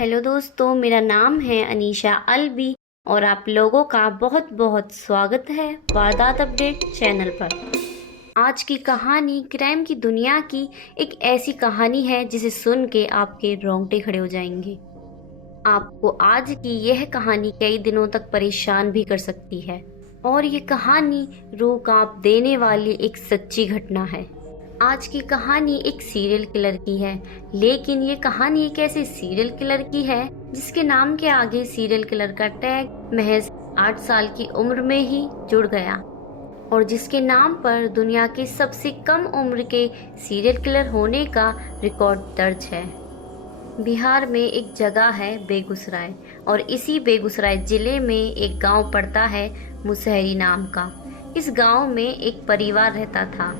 Hello दोस्तों, मेरा नाम है अनीशा अलवी और आप लोगों का बहुत बहुत स्वागत है वारदात अपडेट चैनल पर। आज की कहानी क्राइम की दुनिया की एक ऐसी कहानी है जिसे सुन के आपके रोंगटे खड़े हो जाएंगे। आपको आज की यह कहानी कई दिनों तक परेशान भी कर सकती है और ये कहानी रूह कांप देने वाली एक सच्ची घटना है। आज की कहानी एक सीरियल किलर की है, लेकिन ये कहानी एक ऐसे सीरियल किलर की है जिसके नाम के आगे सीरियल किलर का टैग महज 8 साल की उम्र में ही जुड़ गया और जिसके नाम पर दुनिया के सबसे कम उम्र के सीरियल किलर होने का रिकॉर्ड दर्ज है। बिहार में एक जगह है बेगूसराय और इसी बेगूसराय जिले में एक गांव पड़ता है मुसहरी नाम का। इस गांव में एक परिवार रहता था,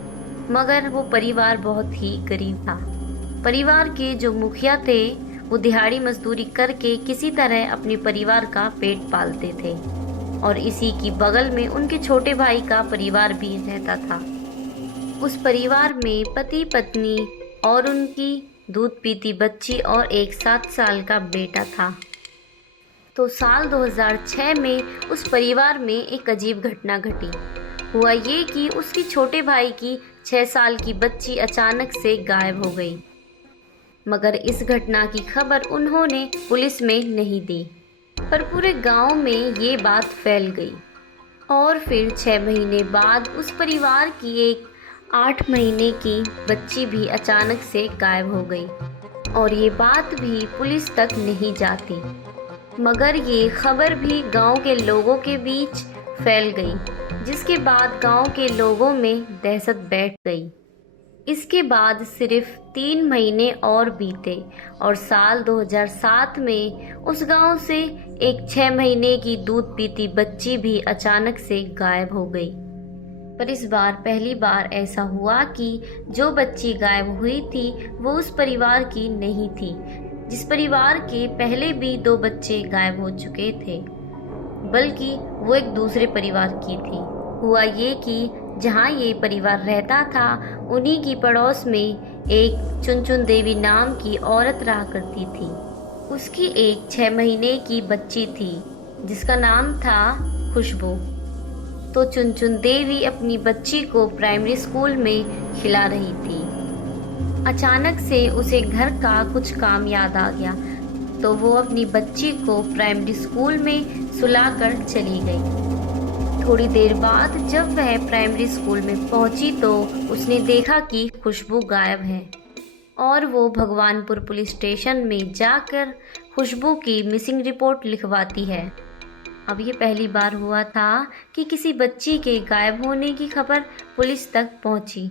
मगर वो परिवार बहुत ही गरीब था। परिवार के जो मुखिया थे वो दिहाड़ी मजदूरी करके किसी तरह अपने परिवार का पेट पालते थे और इसी की बगल में उनके छोटे भाई का परिवार भी रहता था। उस परिवार में पति पत्नी और उनकी दूध पीती बच्ची और एक 7 साल का बेटा था। तो साल 2006 में उस परिवार में एक अजीब घटना घटी। हुआ ये कि उसके छोटे भाई की 6 साल की बच्ची अचानक से गायब हो गई, मगर इस घटना की खबर उन्होंने पुलिस में नहीं दी। पर पूरे गांव में ये बात फैल गई और फिर 6 महीने बाद उस परिवार की एक 8 महीने की बच्ची भी अचानक से गायब हो गई और ये बात भी पुलिस तक नहीं जाती, मगर ये खबर भी गांव के लोगों के बीच फैल गई, जिसके बाद गांव के लोगों में दहशत बैठ गई। इसके बाद सिर्फ 3 महीने और बीते और साल 2007 में उस गांव से एक 6 महीने की दूध पीती बच्ची भी अचानक से गायब हो गई। पर इस बार पहली बार ऐसा हुआ कि जो बच्ची गायब हुई थी वो उस परिवार की नहीं थी, जिस परिवार के पहले भी 2 बच्चे गायब हो चुके थे, बल्कि वो एक दूसरे परिवार की थी। हुआ ये कि जहाँ ये परिवार रहता था उन्हीं की पड़ोस में एक चुनचुन देवी नाम की औरत रहा करती थी। उसकी एक 6 महीने की बच्ची थी जिसका नाम था खुशबू। तो चुनचुन देवी अपनी बच्ची को प्राइमरी स्कूल में खिला रही थी। अचानक से उसे घर का कुछ काम याद आ गया, तो वो अपनी बच्ची को प्राइमरी स्कूल में सुलाकर चली गई। थोड़ी देर बाद जब वह प्राइमरी स्कूल में पहुंची तो उसने देखा कि खुशबू गायब है और वो भगवानपुर पुलिस स्टेशन में जाकर खुशबू की मिसिंग रिपोर्ट लिखवाती है। अब ये पहली बार हुआ था कि किसी बच्ची के गायब होने की खबर पुलिस तक पहुंची,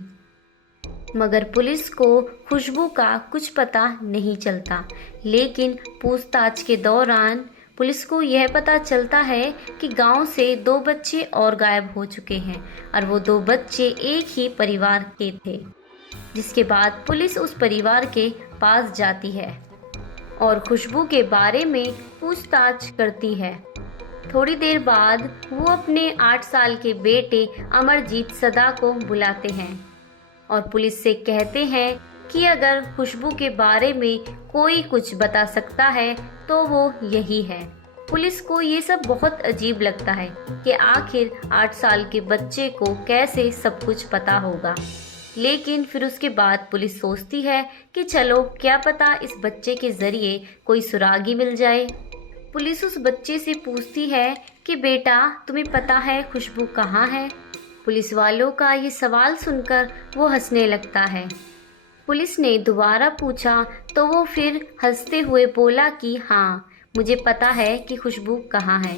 मगर पुलिस को खुशबू का कुछ पता नहीं चलता। लेकिन पूछताछ के दौरान पुलिस को यह पता चलता है कि गांव से 2 बच्चे और गायब हो चुके हैं और वो 2 बच्चे एक ही परिवार के थे। जिसके बाद पुलिस उस परिवार के पास जाती है और खुशबू के बारे में पूछताछ करती है। थोड़ी देर बाद वो अपने 8 साल के बेटे अमरजीत सदा को बुलाते हैं और पुलिस से कहते हैं कि अगर खुशबू के बारे में कोई कुछ बता सकता है तो वो यही है। पुलिस को ये सब बहुत अजीब लगता है कि आखिर 8 साल के बच्चे को कैसे सब कुछ पता होगा। लेकिन फिर उसके बाद पुलिस सोचती है कि चलो क्या पता इस बच्चे के जरिए कोई सुरागी मिल जाए। पुलिस उस बच्चे से पूछती है कि बेटा, तुम्हें पता है खुशबू कहाँ है? पुलिस वालों का ये सवाल सुनकर वो हंसने लगता है। पुलिस ने दोबारा पूछा तो वो फिर हंसते हुए बोला कि हाँ, मुझे पता है कि खुशबू कहाँ है।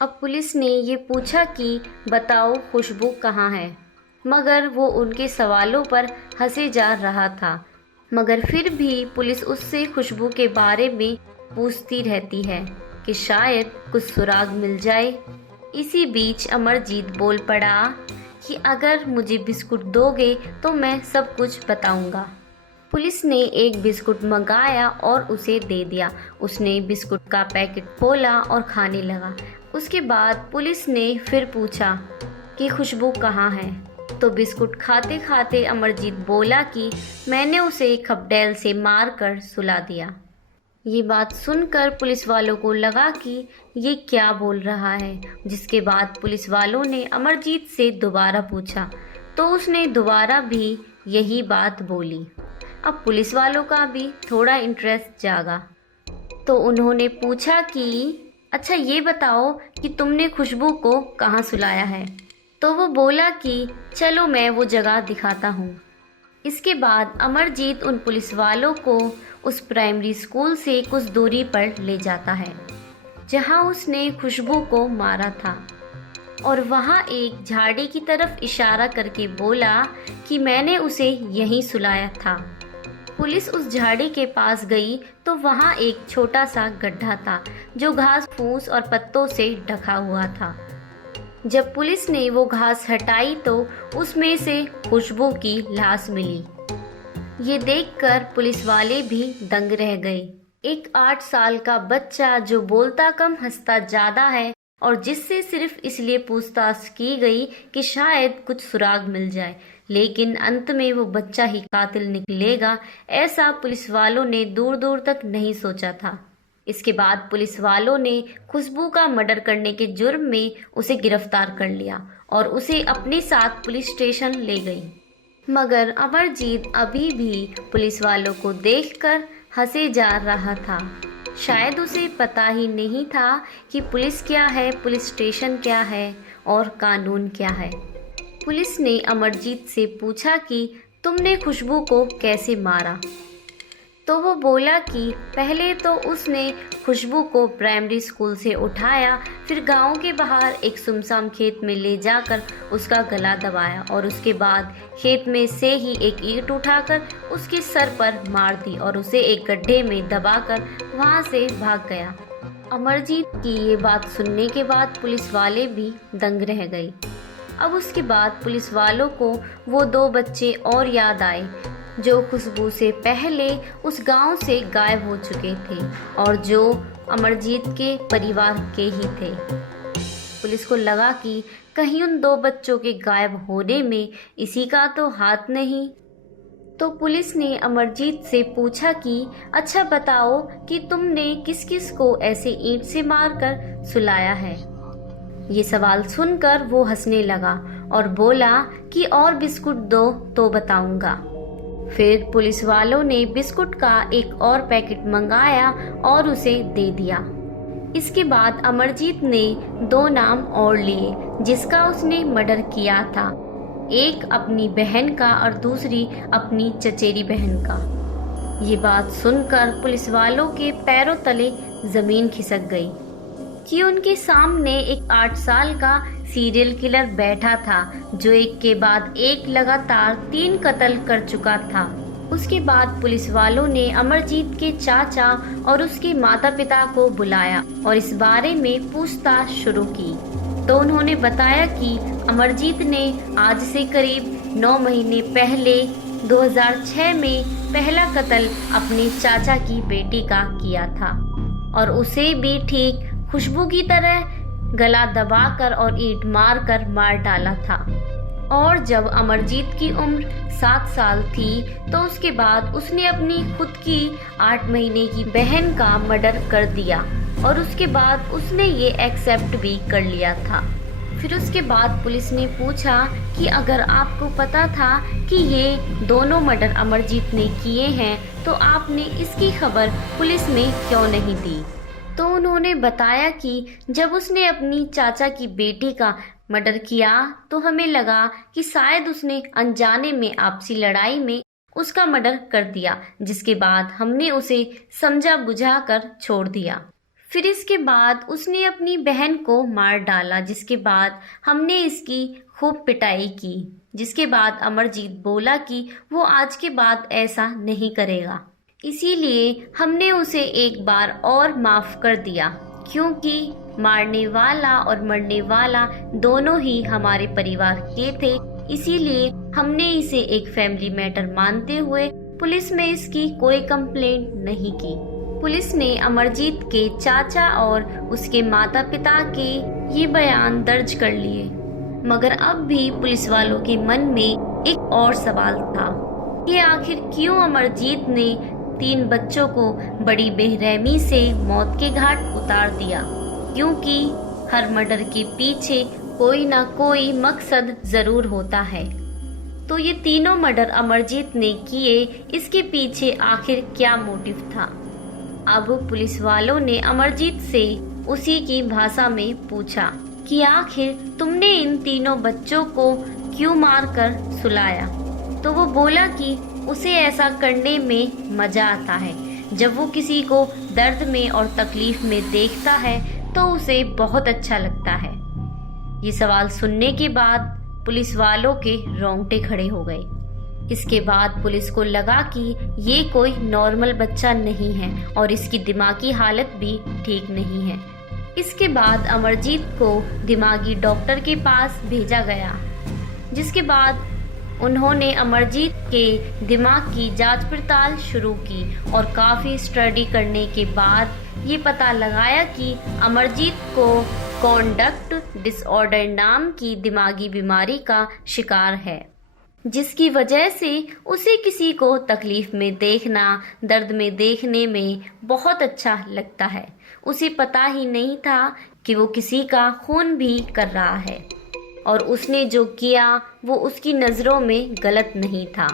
अब पुलिस ने ये पूछा कि बताओ खुशबू कहाँ है, मगर वो उनके सवालों पर हंसे जा रहा था। मगर फिर भी पुलिस उससे खुशबू के बारे में पूछती रहती है कि शायद कुछ सुराग मिल जाए। इसी बीच अमरजीत बोल पड़ा कि अगर मुझे बिस्कुट दोगे तो मैं सब कुछ बताऊंगा। पुलिस ने एक बिस्कुट मंगाया और उसे दे दिया। उसने बिस्कुट का पैकेट खोला और खाने लगा। उसके बाद पुलिस ने फिर पूछा कि खुशबू कहाँ है, तो बिस्कुट खाते खाते अमरजीत बोला कि मैंने उसे खपडेल से मार कर सुला दिया। ये बात सुनकर पुलिस वालों को लगा कि ये क्या बोल रहा है, जिसके बाद पुलिस वालों ने अमरजीत से दोबारा पूछा तो उसने दोबारा भी यही बात बोली। अब पुलिस वालों का भी थोड़ा इंटरेस्ट जागा, तो उन्होंने पूछा कि अच्छा ये बताओ कि तुमने खुशबू को कहाँ सुलाया है। तो वो बोला कि चलो मैं वो जगह दिखाता हूँ। इसके बाद अमरजीत उन पुलिस वालों को उस प्राइमरी स्कूल से कुछ दूरी पर ले जाता है जहाँ उसने खुशबू को मारा था, और वहाँ एक झाड़ी की तरफ इशारा करके बोला कि मैंने उसे यहीं सुलाया था। पुलिस उस झाड़ी के पास गई तो वहाँ एक छोटा सा गड्ढा था जो घास फूस और पत्तों से ढका हुआ था। जब पुलिस ने वो घास हटाई तो उसमें से खुशबू की लाश मिली। ये देखकर पुलिस वाले भी दंग रह गए। एक 8 साल का बच्चा जो बोलता कम हंसता ज्यादा है और जिससे सिर्फ इसलिए पूछताछ की गई कि शायद कुछ सुराग मिल जाए, लेकिन अंत में वो बच्चा ही कातिल निकलेगा, ऐसा पुलिस वालों ने दूर दूर तक नहीं सोचा था। इसके बाद पुलिस वालों ने खुशबू का मर्डर करने के जुर्म में उसे गिरफ्तार कर लिया और उसे अपने साथ पुलिस स्टेशन ले गई। मगर अमरजीत अभी भी पुलिस वालों को देखकर हंसे जा रहा था। शायद उसे पता ही नहीं था कि पुलिस क्या है, पुलिस स्टेशन क्या है और कानून क्या है। पुलिस ने अमरजीत से पूछा कि तुमने खुशबू को कैसे मारा। तो वो बोला कि पहले तो उसने खुशबू को प्राइमरी स्कूल से उठाया, फिर गांव के बाहर एक सुनसान खेत में ले जाकर उसका गला दबाया और उसके बाद खेत में से ही एक ईंट उठाकर उसके सर पर मार दी और उसे एक गड्ढे में दबाकर वहां से भाग गया। अमरजीत की ये बात सुनने के बाद पुलिस वाले भी दंग रह गए। अब उसके बाद पुलिस वालों को वो 2 बच्चे और याद आए जो खुशबू से पहले उस गांव से गायब हो चुके थे और जो अमरजीत के परिवार के ही थे। पुलिस को लगा कि कहीं उन 2 बच्चों के गायब होने में इसी का तो हाथ नहीं। तो पुलिस ने अमरजीत से पूछा कि अच्छा बताओ कि तुमने किस किस को ऐसे ईंट से मारकर सुलाया है। ये सवाल सुनकर वो हंसने लगा और बोला कि और बिस्कुट दो तो बताऊंगा। फिर पुलिस वालों ने बिस्कुट का एक और पैकेट मंगाया और उसे दे दिया। इसके बाद अमरजीत ने 2 नाम और लिए जिसका उसने मर्डर किया था, एक अपनी बहन का और दूसरी अपनी चचेरी बहन का। ये बात सुनकर पुलिस वालों के पैरों तले जमीन खिसक गई कि उनके सामने एक 8 साल का सीरियल किलर बैठा था जो एक के बाद एक लगातार 3 कत्ल कर चुका था। उसके बाद पुलिस वालों ने अमरजीत के चाचा और उसके माता पिता को बुलाया और इस बारे में पूछताछ शुरू की। तो उन्होंने बताया कि अमरजीत ने आज से करीब 9 महीने पहले 2006 में पहला कत्ल अपने चाचा की बेटी का किया था और उसे भी ठीक खुशबू की तरह गला दबाकर और ईंट मारकर मार डाला था। और जब अमरजीत की उम्र 7 साल थी तो उसके बाद उसने अपनी खुद की 8 महीने की बहन का मर्डर कर दिया और उसके बाद उसने ये एक्सेप्ट भी कर लिया था। फिर उसके बाद पुलिस ने पूछा कि अगर आपको पता था कि ये दोनों मर्डर अमरजीत ने किए हैं तो आपने इसकी खबर पुलिस में क्यों नहीं दी। तो उन्होंने बताया कि जब उसने अपनी चाचा की बेटी का मर्डर किया तो हमें लगा कि शायद उसने अनजाने में आपसी लड़ाई में उसका मर्डर कर दिया, जिसके बाद हमने उसे समझा बुझा कर छोड़ दिया। फिर इसके बाद उसने अपनी बहन को मार डाला, जिसके बाद हमने इसकी खूब पिटाई की, जिसके बाद अमरजीत बोला कि वो आज के बाद ऐसा नहीं करेगा। इसीलिए हमने उसे एक बार और माफ कर दिया, क्योंकि मारने वाला और मरने वाला दोनों ही हमारे परिवार के थे। इसीलिए हमने इसे एक फैमिली मैटर मानते हुए पुलिस में इसकी कोई कंप्लेंट नहीं की। पुलिस ने अमरजीत के चाचा और उसके माता पिता के ये बयान दर्ज कर लिए, मगर अब भी पुलिस वालों के मन में एक और सवाल था कि आखिर क्यों अमरजीत ने 3 बच्चों को बड़ी बेरहमी से मौत के घाट उतार दिया, क्योंकि हर मर्डर के पीछे कोई ना कोई मकसद जरूर होता है। तो ये तीनों मर्डर अमरजीत ने किए, इसके पीछे आखिर क्या मोटिव था? अब पुलिस वालों ने अमरजीत से उसी की भाषा में पूछा कि आखिर तुमने इन तीनों बच्चों को क्यों मारकर सुलाया? तो वो बोला कि उसे ऐसा करने में मजा आता है। जब वो किसी को दर्द में और तकलीफ में देखता है तो उसे बहुत अच्छा लगता है। ये सवाल सुनने के बाद पुलिस वालों के रोंगटे खड़े हो गए। इसके बाद पुलिस को लगा कि ये कोई नॉर्मल बच्चा नहीं है और इसकी दिमागी हालत भी ठीक नहीं है। इसके बाद अमरजीत को दिमागी डॉक्टर के पास भेजा गया, जिसके बाद उन्होंने अमरजीत के दिमाग की जांच पड़ताल शुरू की और काफ़ी स्टडी करने के बाद ये पता लगाया कि अमरजीत को कॉन्डक्ट डिसऑर्डर नाम की दिमागी बीमारी का शिकार है, जिसकी वजह से उसे किसी को तकलीफ में देखना, दर्द में देखने में बहुत अच्छा लगता है। उसे पता ही नहीं था कि वो किसी का खून भी कर रहा है और उसने जो किया वो उसकी नज़रों में गलत नहीं था,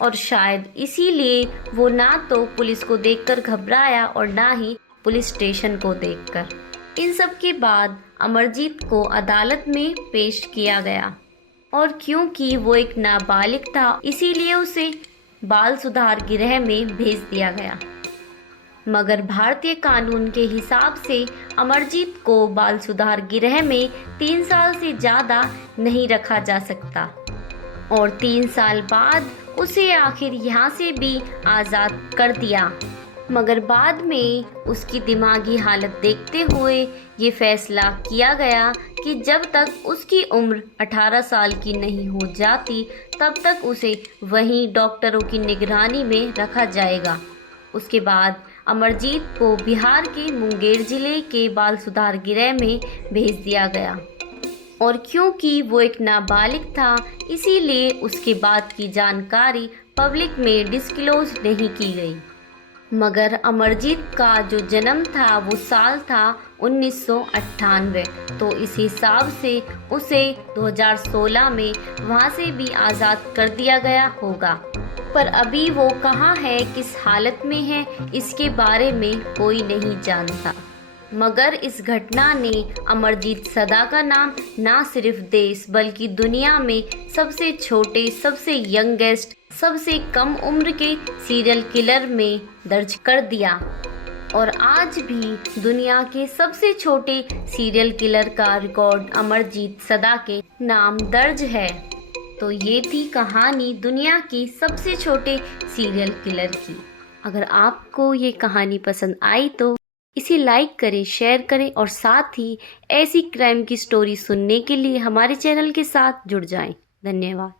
और शायद इसीलिए वो ना तो पुलिस को देखकर घबराया और ना ही पुलिस स्टेशन को देखकर। इन सब के बाद अमरजीत को अदालत में पेश किया गया, और क्योंकि वो एक नाबालिग था इसीलिए उसे बाल सुधार गृह में भेज दिया गया। मगर भारतीय कानून के हिसाब से अमरजीत को बाल सुधार गृह में 3 साल से ज़्यादा नहीं रखा जा सकता, और 3 साल बाद उसे आखिर यहाँ से भी आज़ाद कर दिया। मगर बाद में उसकी दिमागी हालत देखते हुए ये फैसला किया गया कि जब तक उसकी उम्र 18 साल की नहीं हो जाती तब तक उसे वहीं डॉक्टरों की निगरानी में रखा जाएगा। उसके बाद अमरजीत को बिहार के मुंगेर जिले के बाल सुधार गृह में भेज दिया गया, और क्योंकि वो एक नाबालिग था इसीलिए उसके बाद की जानकारी पब्लिक में डिस्क्लोज नहीं की गई। मगर अमरजीत का जो जन्म था वो साल था 1998, तो इस हिसाब से उसे 2016 में वहाँ से भी आज़ाद कर दिया गया होगा। पर अभी वो कहाँ है, किस हालत में है, इसके बारे में कोई नहीं जानता। मगर इस घटना ने अमरजीत सदा का नाम ना सिर्फ देश बल्कि दुनिया में सबसे छोटे, सबसे यंगेस्ट, सबसे कम उम्र के सीरियल किलर में दर्ज कर दिया, और आज भी दुनिया के सबसे छोटे सीरियल किलर का रिकॉर्ड अमरजीत सदा के नाम दर्ज है। तो ये थी कहानी दुनिया की सबसे छोटे सीरियल किलर की। अगर आपको ये कहानी पसंद आई तो इसे लाइक करें, शेयर करें, और साथ ही ऐसी क्राइम की स्टोरी सुनने के लिए हमारे चैनल के साथ जुड़ जाएं। धन्यवाद।